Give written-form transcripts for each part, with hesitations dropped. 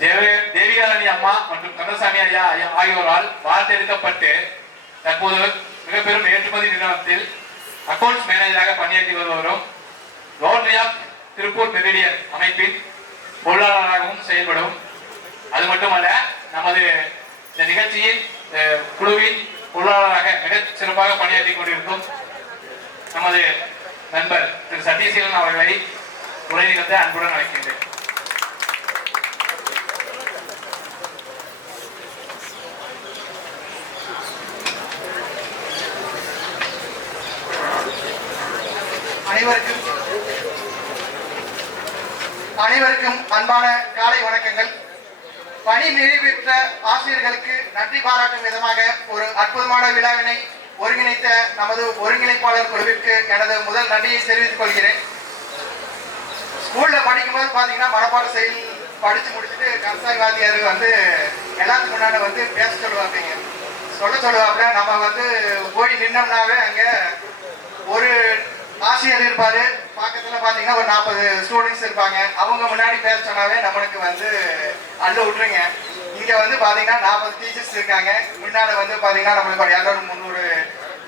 தேவிகாரணி அம்மா மற்றும் கந்தசாமி ஐயா ஆகியோரால் வார்த்தெடுக்கப்பட்டு தற்போது மிக பெரும் ஏற்றுமதி நிறுவனத்தில் அக்கவுண்ட்ஸ் மேனேஜராக பணியாற்றி வருவரும் ரோட்டரி ஆஃப் திருப்பூர் மெரிடியன் அமைப்பின் பொருளாளராகவும் செயல்படும். அது மட்டுமல்ல, நமது இந்த நிகழ்ச்சியில் குழுவின் பொருளாளராக மிக சிறப்பாக பணியாற்றி கொண்டிருக்கும் நமது நண்பர் திரு சதீசீலன் அவர்களை உரை நிகழ்த்த அன்புடன் அழைக்கின்றேன். அனைவருக்கும் அன்பான காலை வணக்கங்கள். பணி நிறைவு பெற்ற ஆசிரியர்களுக்கு நன்றி பாராட்டும் விதமாக ஒரு அற்புதமான விழாவினை ஒருங்கிணைத்த நமது ஒருங்கிணைப்பாளர் குழுவிற்கு எனது முதல் நன்றியை தெரிவித்துக் கொள்கிறேன். ஸ்கூல்ல படிக்கும்போது பாத்தீங்கன்னா மனப்பாட செயல் படிச்சு முடிச்சுட்டு கன்சாய் வாத்தியார் எல்லாத்துக்கு முன்னாடி பேச சொல்லுவாங்க. நம்ம போய் நின்னோம்னாவே அங்க ஒரு ஆசிரியர் இருப்பாரு, பக்கத்துல பாத்தீங்கன்னா ஒரு 40 ஸ்டூடெண்ட்ஸ் இருப்பாங்க. அவங்க முன்னாடி பேச சொன்னாவே நம்மளுக்கு அள்ள விட்டுருங்க. இங்க பாத்தீங்கன்னா 40 டீச்சர்ஸ் இருக்காங்க. முன்னாடி பாத்தீங்கன்னா நம்மளுக்கு ஒரு 200-300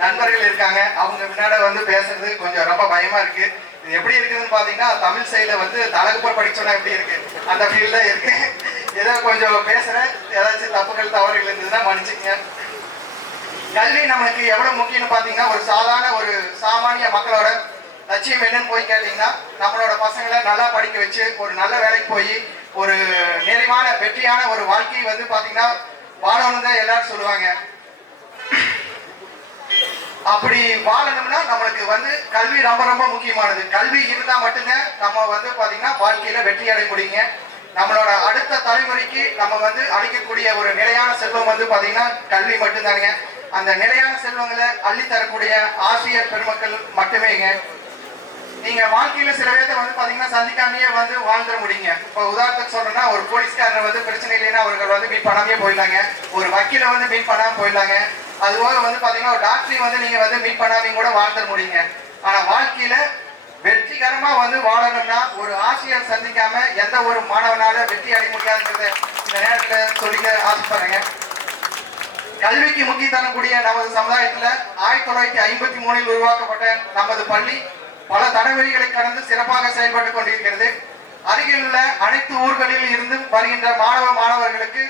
நண்பர்கள் இருக்காங்க. அவங்க முன்னாடி பேசுறது கொஞ்சம் ரொம்ப பயமா இருக்கு. இது எப்படி இருக்குதுன்னு பாத்தீங்கன்னா தமிழ் சைடுல தலகுப்பர் படிச்சோன்னா எப்படி இருக்கு அந்த ஃபீல்ட்ல இருக்கு. ஏதோ கொஞ்சம் பேசுறேன், ஏதாச்சும் தப்புகள் தவறுகள் இருந்ததுன்னா மன்னிச்சுக்கங்க. கல்வி நம்மளுக்கு எவ்வளவு முக்கியம்னு பாத்தீங்கன்னா ஒரு சாமானிய மக்களோட லட்சியம் என்னன்னு போய் கேட்டீங்கன்னா நம்மளோட பசங்களை நல்லா படிக்க வச்சு ஒரு நல்ல வேலைக்கு போய் ஒரு நிறைவான வெற்றியான ஒரு வாழ்க்கையை பாத்தீங்கன்னா வாழணும்னு தான் எல்லாரும் சொல்லுவாங்க. அப்படி வாழணும்னா நம்மளுக்கு கல்வி ரொம்ப ரொம்ப முக்கியமானது. கல்வி இருந்தா மட்டும்தான் நம்ம பாத்தீங்கன்னா வாழ்க்கையில வெற்றி அடைய முடியுங்க. நம்மளோட அடுத்த தலைமுறைக்கு நம்ம அளிக்கக்கூடிய ஒரு நிலையான செல்வம் பாத்தீங்கன்னா கல்வி மட்டும்தானுங்க. அந்த நிலையான செல்வங்களை அள்ளி தரக்கூடிய ஆசிரியர் பெருமக்கள் மட்டுமேங்க. நீங்க வாழ்க்கையில சில பேர்த்த பாத்தீங்கன்னா சந்திக்காமையே வாழ்ந்துட முடியுங்க. இப்ப உதாரணத்துக்கு சொல்றேன்னா ஒரு போலீஸ்காரர் பிரச்சனை இல்லைன்னா அவர்கள் மீட் பண்ணாமே போயிடலாங்க. ஒரு வக்கீல மீட் பண்ணாம போயிடலாங்க. அதுபோக பாத்தீங்கன்னா ஒரு டாக்டரையும் நீங்க மீட் பண்ணாமையும் கூட வாழ்ந்துட முடியுங்க. ஆனா வாழ்க்கையில வெற்றிகரமா வாழணும்னா ஒரு ஆசிரியர் சந்திக்காம எந்த ஒரு மாணவனால வெற்றி அடைய முடியாதுங்கிறத இந்த நேரத்துல சொல்லிக்க ஆசைப்படுறேங்க. கல்விக்கு முக்கியம் தரக்கூடிய நமது சமுதாயத்துல 1953 உருவாக்கப்பட்ட நமது பள்ளி பல தடவெளிகளை கடந்து சிறப்பாக செயல்பட்டுக் கொண்டிருக்கிறது. அருகில் உள்ள அனைத்து ஊர்களில் இருந்து வருகின்ற மாணவர்களுக்கு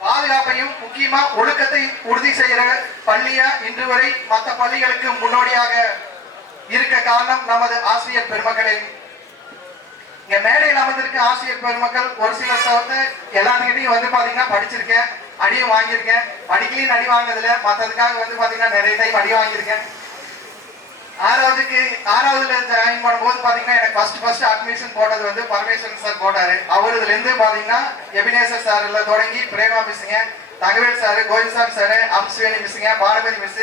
பாதுகாப்பையும் முக்கியமா ஒழுக்கத்தை உறுதி செய்கிற பள்ளியா இன்று வரை மற்ற பள்ளிகளுக்கு முன்னோடியாக இருக்க காரணம் நமது ஆசிரியர் பெருமக்களே. இங்க மேடையில் அமர்ந்திருக்க ஆசிரியர் பெருமக்கள் ஒரு சில எல்லாத்துக்கிட்டையும் பாத்தீங்கன்னா படிச்சிருக்கேன், அடியும் வாங்கியிருக்கேன். படிக்கலையும் அடி வாங்கினதுல மற்றதுக்காக பாத்தீங்கன்னா நிறைய டைம் அடி வாங்கியிருக்கேன். ஆறாவதுல ஜாயின் பண்ணும்போது பாத்தீங்கன்னா எனக்கு ஃபர்ஸ்ட் அட்மிஷன் போட்டது பரமேஸ்வரன் சார் போட்டாரு. அவருதுல இருந்து பாத்தீங்கன்னா எபினேசர் சார்ல தொடங்கி பிரேமா மிஸ்ஸுங்க, தங்கவேல் சாரு, கோவிந்தசாமி சாரு, அம்சுவேணி மிஸ்ஸுங்க, பாரபதி மிஸ்,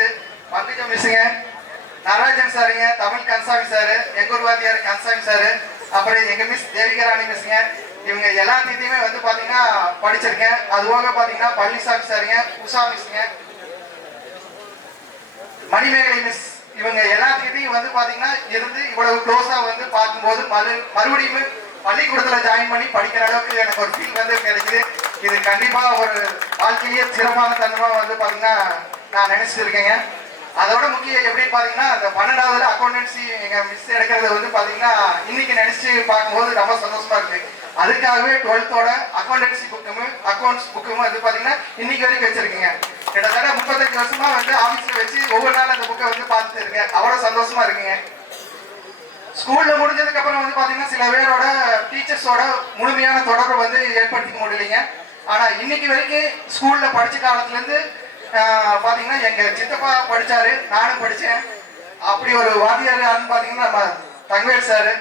பங்கஜம் மிஸ்ஸுங்க, நடராஜன் சாருங்க, தமிழ் கன்சாமி சாரு, எங்க வாத்தியார் கன்சாமி சாரு, அப்புறம் எங்க மிஸ் தேவிகாராணி மிஸ்ஸுங்க. இவங்க எல்லாத்தையுமே பாத்தீங்கன்னா படிச்சிருக்கேன். அதுபோக பாத்தீங்கன்னா பழனிசாமி சாருங்க, உஷா மிஸ்ஸுங்க, மணிமேகலை மிஸ், இவங்க எல்லாத்துக்கிட்டையும் பாத்தீங்கன்னா இருந்து இவ்வளவு க்ளோஸா பார்க்கும்போது மறுபடியும் பள்ளிக்கூடத்துல ஜாயின் பண்ணி படிக்கிற அளவுக்கு எனக்கு ஒரு ஃபீல் கிடைக்குது. இது கண்டிப்பா ஒரு வாழ்க்கையிலேயே சிறப்பான தன்மை பாத்தீங்கன்னா நான் நினைச்சிட்டு இருக்கேங்க. அதோட முக்கியம் எப்படின்னு பாத்தீங்கன்னா அந்த 12வது அக்கௌண்டன்சி எங்க மிஸ் எடுக்கிறது பாத்தீங்கன்னா இன்னைக்கு நினைச்சு பார்க்கும்போது ரொம்ப சந்தோஷமா இருக்கு. அதுக்காகவே 12th அக்கௌண்டன்சி புக்கும் அக்கௌண்ட்ஸ் புக்கும் பாத்தீங்கன்னா இன்னைக்கு வரைக்கும் வச்சிருக்கீங்க. கிட்டத்தட்ட 35 வருஷமா ஆபீஸ்ல வச்சு ஒவ்வொரு நாள் அந்த புக்கை பார்த்துட்டு இருக்கேன். அவ்வளவு சந்தோஷமா இருக்குங்க. ஸ்கூல்ல முடிஞ்சதுக்கு அப்புறம் பாத்தீங்கன்னா சில பேரோட டீச்சர்ஸோட முழுமையான தொடர்பு ஏற்படுத்திக்க முடியலைங்க. ஆனா இன்னைக்கு வரைக்கும் ஸ்கூல்ல படிச்ச காலத்துல இருந்து பாத்தீங்கன்னா எங்க சித்தப்பா படிச்சாரு, நானும் படிச்சேன். அப்படி ஒரு வாத்தியார் பாத்தீங்கன்னா நம்ம தங்கவேல் சாரு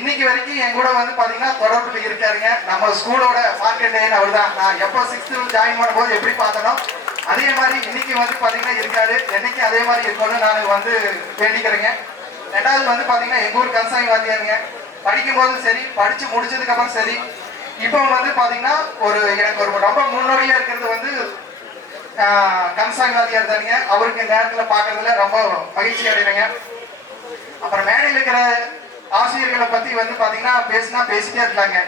இன்னைக்கு வரைக்கும் என் கூட பாத்தீங்கன்னா தொடர்புல இருக்காருங்க. நம்ம ஸ்கூலோட மார்க்கெட் அவர் தான். நான் எப்போ 6th ஜாயின் பண்ணும்போது எப்படி பார்த்தனோ அதே மாதிரி இன்னைக்கு பாத்தீங்கன்னா இருக்காரு. என்னைக்கு அதே மாதிரி இருக்கணும்னு நான் வேண்டிக்கிறேங்க. ரெண்டாவது பாத்தீங்கன்னா எங்க ஊர் கன்சாமி வாத்தியாருங்க. படிக்கும் போதும் சரி, படிச்சு முடிச்சதுக்கு அப்புறம் சரி, இப்போ பாத்தீங்கன்னா எனக்கு ஒரு ரொம்ப முன்னோடியா இருக்கிறது கன்சாமி வாத்தியார் தானுங்க. அவருக்கு இந்த நேரத்துல பாக்குறதுல ரொம்ப மகிழ்ச்சி அடைகிறேங்க. அப்புறம் மேடையில் இருக்கிற ஆசிரியர்களை பத்தி பாத்தீங்கன்னா பேசிட்டே இருக்காங்க.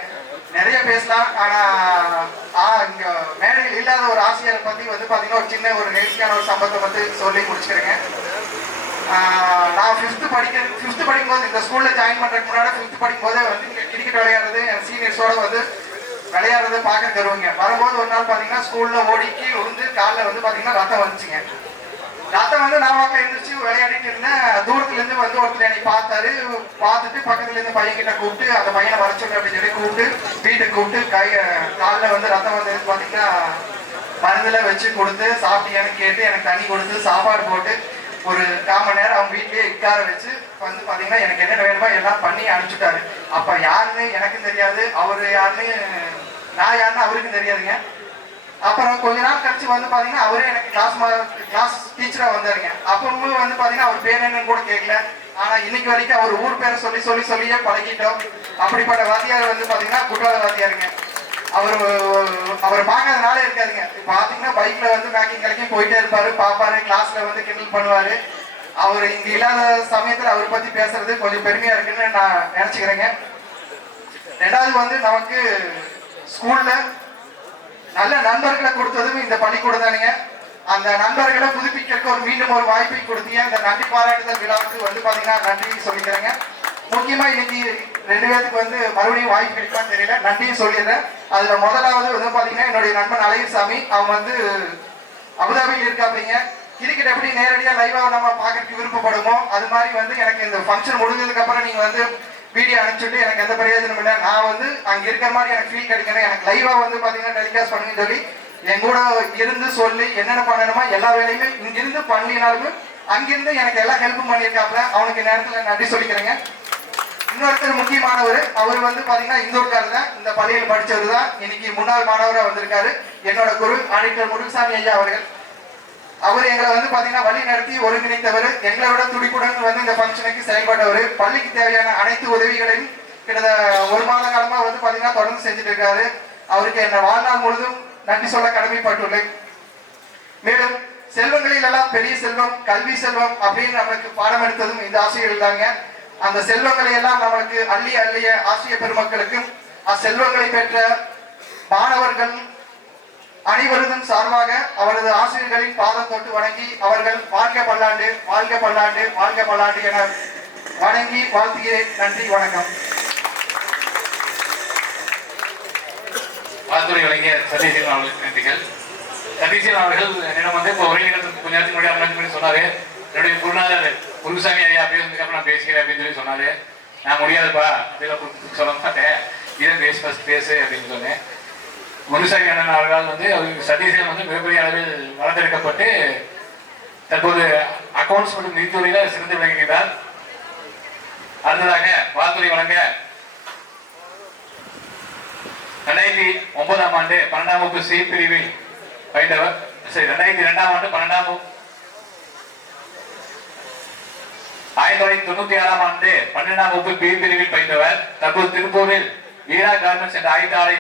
நிறைய பேசலாம். ஆனா இங்க மேடையில் இல்லாத ஒரு ஆசிரியரை பத்தி வந்து பாத்தீங்கன்னா ஒரு சின்ன ஒரு நெகிழ்ச்சியான ஒரு சம்பவத்தை பத்தி சொல்லி முடிச்சுக்கிறேங்க. நான் ஃபிஃப்த் படிக்கும்போது இந்த ஸ்கூல்ல ஜாயின் பண்றதுக்கு முன்னாடி ஃபிஃப்த் படிக்கும்போதே வந்து இங்க கிரிக்கெட் விளையாடுறது என் சீனியர்ஸோட வந்து விளையாடுறது பார்க்க தருவாங்க. வரும்போது ஒரு நாள் பாத்தீங்கன்னா ஸ்கூல்ல ஓடிக்கி விழுந்து காலில் வந்து பாத்தீங்கன்னா ரத்தம் வந்துச்சுங்க. ரத்தம் வந்து நான் வாக்கில் எழுந்திரிச்சு விளையாடிட்டு இருந்தேன். தூரத்துல இருந்து வந்து ஒருத்தர் என்னை பார்த்தாரு. பார்த்துட்டு பக்கத்துல இருந்து பையன் கிட்ட கூப்பிட்டு அந்த பையனை வர சொல்லு அப்படின்னு சொல்லி கூப்பிட்டு வீட்டுக்கு கூப்பிட்டு காலில் வந்து ரத்தம் வந்து பாத்தீங்கன்னா மருந்துல வச்சு கொடுத்து சாப்பிட்டியான்னு கேட்டு எனக்கு தண்ணி கொடுத்து சாப்பாடு போட்டு ஒரு 1/4 மணி நேரம் அவங்க வீட்லயே உட்கார வச்சு வந்து பாத்தீங்கன்னா எனக்கு என்ன வேணுமோ எல்லாம் பண்ணி அனுப்பிச்சுட்டாரு. அப்ப யாருன்னு எனக்கும் தெரியாது, அவரு யாருன்னு நான் யாருன்னு அவருக்கும் தெரியாதுங்க. அப்புறம் கொஞ்ச நாள் கழிச்சு வந்து பாத்தீங்கன்னா அவரே எனக்கு கிளாஸ் டீச்சரா வந்தாருங்க. அப்பவும் வந்து பாத்தீங்கன்னா அவர் பேர் என்னன்னு கூட கேட்கல. ஆனா இன்னைக்கு வரைக்கும் அவர் ஊர் பேரை சொல்லியே பழகிட்டோம். அப்படிப்பட்ட வாத்தியார் வந்து பாத்தீங்கன்னா குற்றால வாத்தியாருங்க. அவரை பார்க்காதனால இருக்காதுங்க. பாத்தீங்கன்னா பைக்ல வந்து மேக்கிங் கலைக்கும் போயிட்டே இருப்பாரு, பாப்பாரு, கிளாஸ்ல வந்து கிண்டல் பண்ணுவாரு. அவர் இங்க இல்லாத சமயத்துல அவரை பத்தி பேசுறது கொஞ்சம் பெருமையா இருக்குன்னு நான் நினைச்சுக்கிறேங்க. ரெண்டாவது வந்து நமக்கு ஸ்கூல்ல நல்ல நண்பர்களை கொடுத்ததும் இந்த பள்ளிக்கூடம் தானுங்க. அந்த நண்பர்களை புதுப்பிக்கிறதுக்கு மீண்டும் ஒரு வாய்ப்பை கொடுத்தீங்க. இந்த நன்றி பாராட்டுதல் விழாவுக்கு வந்து பாத்தீங்கன்னா நன்றி சொல்லிக்கிறேங்க. முக்கியமா இன்னைக்கு 2 பேருக்கு வந்து மறுபடியும் வாய்ப்பு கிடைக்குமான்னு தெரியல, நன்றியும் சொல்லிடுறேன். அதுல முதலாவது வந்து பாத்தீங்கன்னா என்னுடைய நண்பன் அழகிசாமி. அவங்க வந்து அபுதாபியில் இருக்காப்பீங்க. கிரிக்கெட் எப்படி நேரடியா லைவா நம்ம பாக்கிறதுக்கு விருப்பப்படுமோ அது மாதிரி வந்து எனக்கு இந்த ஃபங்க்ஷன் முடிஞ்சதுக்கு அப்புறம் நீங்க வந்து வீடியோ அனுப்பிச்சுட்டு எனக்கு எந்த பிரயோஜனம் இல்லை. நான் வந்து அங்க இருக்கிற மாதிரி எனக்கு ஃபீல் கிடைக்கணும். எனக்கு லைவா வந்து பாத்தீங்கன்னா டெலிகாஸ்ட் பண்ணுங்கன்னு சொல்லி என் கூட இருந்து சொல்லி என்னென்ன பண்ணணுமோ எல்லா வேலையுமே இங்கிருந்து பண்ணினாலுமே அங்கிருந்து எனக்கு எல்லா ஹெல்ப்பும் பண்ணியிருக்காப்ல. அவனுக்கு நேரத்துல நன்றி சொல்லிக்கிறேங்க. இன்னொருத்தர் முக்கியமானவர், அவர் வந்து பாத்தீங்கன்னா இந்தூர்காரர் தான், இந்த பள்ளியில் படிச்சவர் தான், இன்னைக்கு முன்னாள் மாணவராக வந்திருக்காரு. என்னோட குரு ஆடிட்டர் முருகசாமி ஐயா அவர்கள். அவர் எங்களை வந்து பாத்தீங்கன்னா வழி நடத்தி ஒருங்கிணைத்தவர். எங்களோட துடிப்புடன் வந்து இந்த ஃபங்க்ஷனுக்கு செயல்பட்டவர். பள்ளிக்கு தேவையான அனைத்து உதவிகளையும் கிட்டத்தட்ட 1 மாத காலமா வந்து பாத்தீங்கன்னா தொடர்ந்து செஞ்சுட்டு இருக்காரு. அவருக்கு என்ன வாழ்நாள் முழுதும் நன்றி சொல்ல கடமைப்பட்டுள்ளேன். மேலும் செல்வங்களில் எல்லாம் பெரிய செல்வம் கல்வி செல்வம் அப்படின்னு நம்மளுக்கு பாடம் எடுத்ததும் இந்த ஆசிரியர்கள் தாங்க. அந்த செல்வங்களை எல்லாம் நம்மளுக்கு அள்ளிய ஆசிரிய பெருமக்களுக்கும் அச்செல்வங்களை பெற்ற மாணவர்கள் அனைவரதும் சார்பாக அவரது ஆசிரியர்களின் பாதம் தொட்டு வணங்கி அவர்கள் வாழ்க பல்லாண்டு வாழ்க பல்லாண்டு வாழ்க பல்லாண்டு என வணங்கி வாழ்த்துகிறேன். நன்றி, வணக்கம். வாழ்த்துறை வழங்கிய சதீசன் அவர்களுக்கு நன்றிகள். சதீசன் அவர்கள் என்னிடம் வந்து இப்போ ஒரே நேரத்துக்கு கொஞ்ச நேரத்துக்கு முன்னாடி அமர்ந்து பண்ணி சொன்னாரு, என்னுடைய குருநாதர் குருசாமி ஐயா பேசுறதுக்கு அப்புறம் நான் பேசுகிறேன் அப்படின்னு சொல்லி சொன்னாரு. நான் முடியாதுப்பா இதெல்லாம் சொல்ல மாட்டேன், இதை பேசு அப்படின்னு சொன்னேன். குருசாமி அண்ணன் அவர்கள் வந்து சதீசன் வந்து மிகப்பெரிய அளவில் வளர்த்தெடுக்கப்பட்டு தற்போது அக்கௌண்ட்ஸ் மற்றும் நிதித்துறையில சிறந்து விளங்குகிறார். அடுத்ததாக வாழ்த்துறை வழங்க 2009ஆம் ஆண்டு 12ஆம் வகுப்பு சி பிரிவில் பயின்றவர். 2002ஆம் ஆண்டு 1996ஆம் ஆண்டு 12ஆம் வகுப்பு பி பிரிவில் பயின்றவர். தற்போது திருப்பூரில் ஈரா கார்மெண்ட்ஸ் என்ற ஆயுத ஆலை